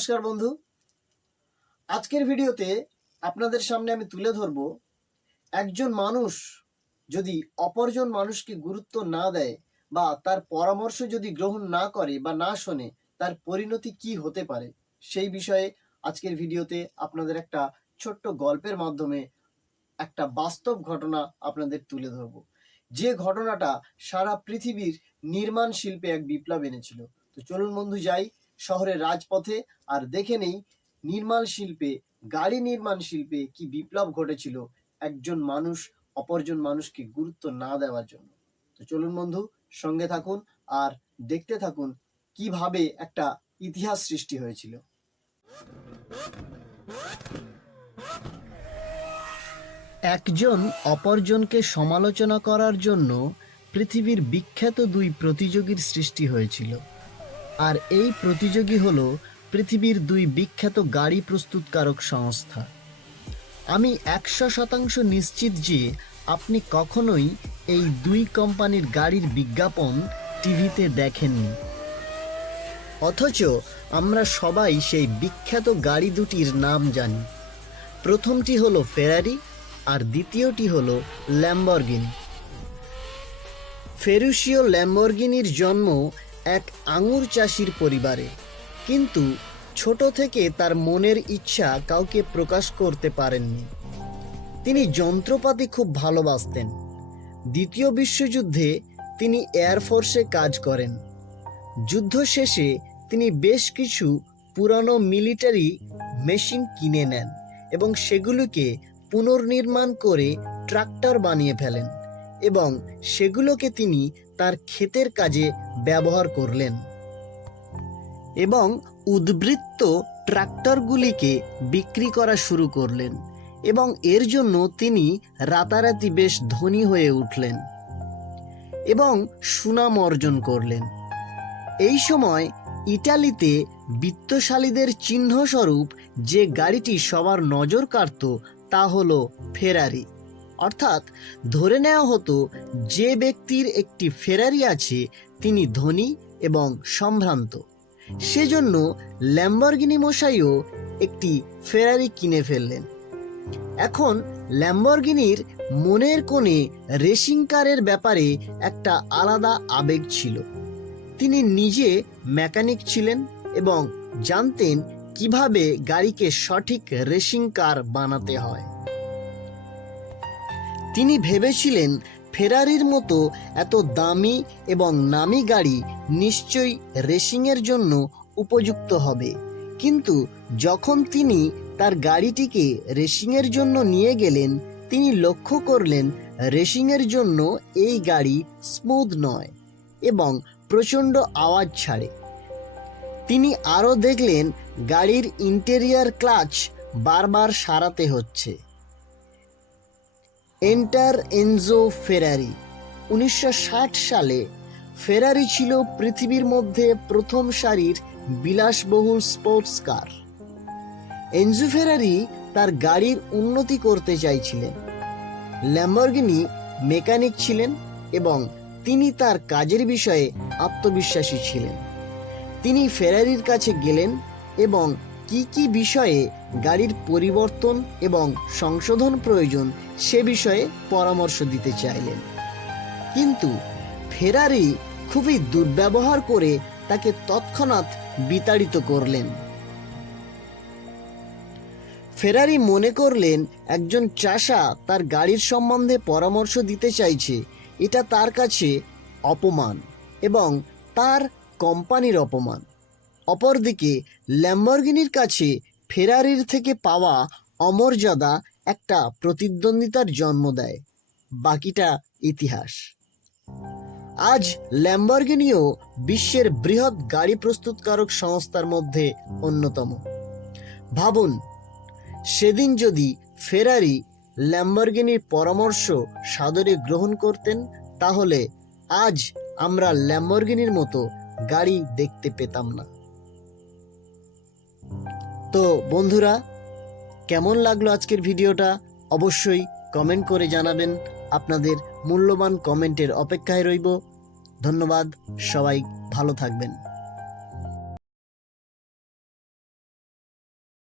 নমস্কার বন্ধু। আজকের ভিডিওতে আপনাদের সামনে আমি তুলে ধরব একজন মানুষ যদি অপরজন মানুষকে গুরুত্ব না দেয় বা তার পরামর্শ যদি গ্রহণ না করে বা না শোনে, তার পরিণতি কি হতে পারে? সেই বিষয়ে আজকের ভিডিওতে আপনাদের একটা ছোট্ট গল্পের মাধ্যমে একটা বাস্তব ঘটনা আপনাদের তুলে ধরব। যে ঘটনাটা সারা পৃথিবীর নির্মাণ শিল্পে এক বিপ্লব এনেছিল। তো চলুন বন্ধু, যাই। শহরের রাজপথে আর দেখে নেই নির্মাণ শিল্পে, গাড়ি নির্মাণ শিল্পে কি বিপ্লব ঘটেছিল একজন মানুষ অপরজন মানুষকে গুরুত্ব না দেওয়ার জন্য। তো চলুন বন্ধু, সঙ্গে থাকুন আর দেখতে থাকুন কীভাবে একটা ইতিহাস সৃষ্টি হয়েছিল। একজন অপরজনকে সমালোচনা করার জন্য পৃথিবীর বিখ্যাত দুই প্রতিযোগীর সৃষ্টি হয়েছিল। আর এই প্রতিযোগী হলো পৃথিবীর দুই বিখ্যাত গাড়ি প্রস্তুতকারক সংস্থা। আমি একশো শতাংশ নিশ্চিত যে আপনি কখনোই এই দুই কোম্পানির গাড়ির বিজ্ঞাপন টিভিতে দেখেননি। অথচ আমরা সবাই সেই বিখ্যাত গাড়ি দুটির নাম জানি। প্রথমটি হলো ফেরারি আর দ্বিতীয়টি হলো ল্যাম্বরগিনি। ফেরুশিও ল্যাম্বরগিনির জন্ম এক আঙুর চাষির পরিবারে। কিন্তু ছোট থেকে তার মনের ইচ্ছা কাউকে প্রকাশ করতে পারেননি। তিনি যন্ত্রপাতি খুব ভালোবাসতেন। দ্বিতীয় বিশ্বযুদ্ধে তিনি এয়ারফোর্সে কাজ করেন। যুদ্ধ শেষে তিনি বেশ কিছু পুরানো মিলিটারি মেশিন কিনে নেন এবং সেগুলোকে পুনর্নির্মাণ করে ট্রাক্টর বানিয়ে ফেলেন। এবং সেগুলোকে তিনি তার ক্ষেতের কাজে ব্যবহার করলেন এবং উদ্বৃত্ত ট্রাক্টরগুলিকে বিক্রি করা শুরু করলেন এবং এর জন্য তিনি রাতারাতি বেশ ধনী হয়ে উঠলেন এবং সুনাম অর্জন করলেন। এই সময় ইটালিতে বিত্তশালীদের চিহ্নস্বরূপ যে গাড়িটি সবার নজর কাড়ত তা হলো ফেরারি। অর্থাৎ ধরে নেওয়া হতো যে ব্যক্তির একটি ফেরারি আছে, তিনি ধনী এবং সম্ভ্রান্ত। সেজন্য ল্যাম্বরগিনি মশাইও একটি ফেরারি কিনে ফেললেন। এখন ল্যাম্বরগিনির মনের কোণে রেসিং কারের ব্যাপারে একটা আলাদা আবেগ ছিল। তিনি নিজে মেকানিক ছিলেন এবং জানতেন কীভাবে গাড়িকে সঠিক রেসিং কার বানাতে হয়। তিনি ভেবেছিলেন ফেরারির মতো এত দামি এবং নামি গাড়ি নিশ্চয়ই রেসিংয়ের জন্য উপযুক্ত হবে। কিন্তু যখন তিনি তার গাড়িটিকে রেসিংয়ের জন্য নিয়ে গেলেন, তিনি লক্ষ্য করলেন রেসিংয়ের জন্য এই গাড়ি স্মুথ নয় এবং প্রচণ্ড আওয়াজ ছাড়ে। তিনি আরও দেখলেন গাড়ির ইন্টেরিয়ার ক্লাচ বারবার সারাতে হচ্ছে। এন্টার এনজো ফেরারি উনিশশো ষাট সালে ফেরারি ছিল পৃথিবীর মধ্যে প্রথম সারির বিলাসবহুল স্পোর্টস কার এনজো ফেরারি তার গাড়ির উন্নতি করতে চাইছিলেন। ল্যাম্বরগিনি মেকানিক ছিলেন এবং তিনি তার কাজের বিষয়ে আত্মবিশ্বাসী ছিলেন। তিনি ফেরারির কাছে গেলেন এবং কি কি বিষয়ে গাড়ির পরিবর্তন এবং সংশোধন প্রয়োজন সে বিষয়ে পরামর্শ দিতে চাইলেন। কিন্তু ফেরারি খুবই দুর্ব্যবহার করে তাকে তৎক্ষণাৎ বিতাড়িত করলেন। ফেরারি মনে করলেন, একজন চাষা তার গাড়ির সম্বন্ধে পরামর্শ দিতে চাইছে। এটা তার কাছে অপমান এবং তার কোম্পানির অপমান। অপরদিকে ল্যাম্বরগিনির কাছে ফেরারির থেকে পাওয়া অমর্যাদা একটা প্রতিদ্বন্দ্বিতার জন্ম দেয়। বাকিটা ইতিহাস। আজ ল্যাম্বরগিনিও বিশ্বের বৃহৎ গাড়ি প্রস্তুতকারক সংস্থার মধ্যে অন্যতম। ভাবুন, সেদিন যদি ফেরারি ল্যাম্বরগিনির পরামর্শ সাদরে গ্রহণ করতেন, তাহলে আজ আমরা ল্যাম্বরগিনির মতো গাড়ি দেখতে পেতাম না। তো বন্ধুরা, কেমন লাগল আজকের ভিডিওটা? অবশ্যই কমেন্ট করে জানাবেন। আপনাদের মূল্যবান কমেন্টের অপেক্ষায় রইব। ধন্যবাদ, সবাই ভালো থাকবেন।